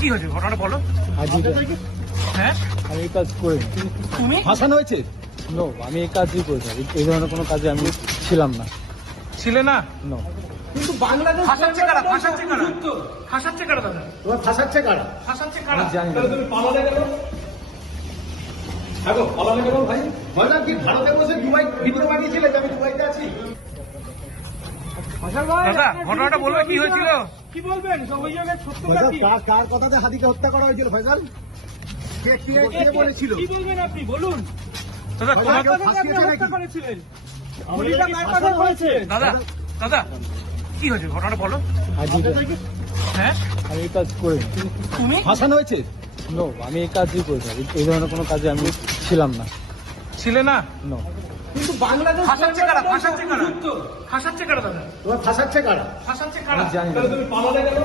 কি হয়েছে ঘটনাটা বলো। হ্যাঁ আমি এই কাজ করি তুমি ফাঁসানো হয়েছে? নো, আমি এই কাজই করি না। এই ধরনের কোনো কাজে আমি ছিলাম না। ছিলে না? নো, কিন্তু বাংলাদেশ ফাঁসাচ্ছে কারা? ফাঁসাচ্ছে কারা? ফাঁসাচ্ছে কারা দাদা? তোমার ফাঁসাচ্ছে কারা? ফাঁসাচ্ছে আমি কারা? জানি না। তুমি পালালে কেন? দেখো পালালে কেন ভাই? হয় না কি ভারতে বসে দুবাই ভিডিও বানিয়েছিলে যে আমি দুবাইতে আছি? দাদা ঘটনাটা বলবে কি হয়েছিল? কি বলবেন অভিযোগের সত্যতা ফয়সাল, কি? কার কথাতে হাদিকে হত্যা করা হয়েছিল ফয়সাল? কে বলেছিল? কি বলবেন আপনি বলুন? দাদা কেউ তোমাকে ফাঁসিয়েছে হত্যা নাকি? করেছিলেন আমাদের গুলিটা কি কার ফাঁসানো কথা হয়েছে? দাদা দাদা কি হয়েছে ঘটনাটা বলো। হ্যাঁ আমি এই কাজ করি তুমি ফাঁসানো হয়েছে? নো, আমি এই কাজই করি না। এই ধরনের কোনো কাজে আমি ছিলাম না। ছিলে না? নো, কিন্তু বাংলাদেশ ফাঁসাচ্ছে কারা? ফাঁসাচ্ছে কারা? ফাঁসাচ্ছে কারা দাদা? তোমার ফাঁসাচ্ছে কারা? ফাঁসাচ্ছে আমি কারা? জানি না। তুমি পালালে কেন?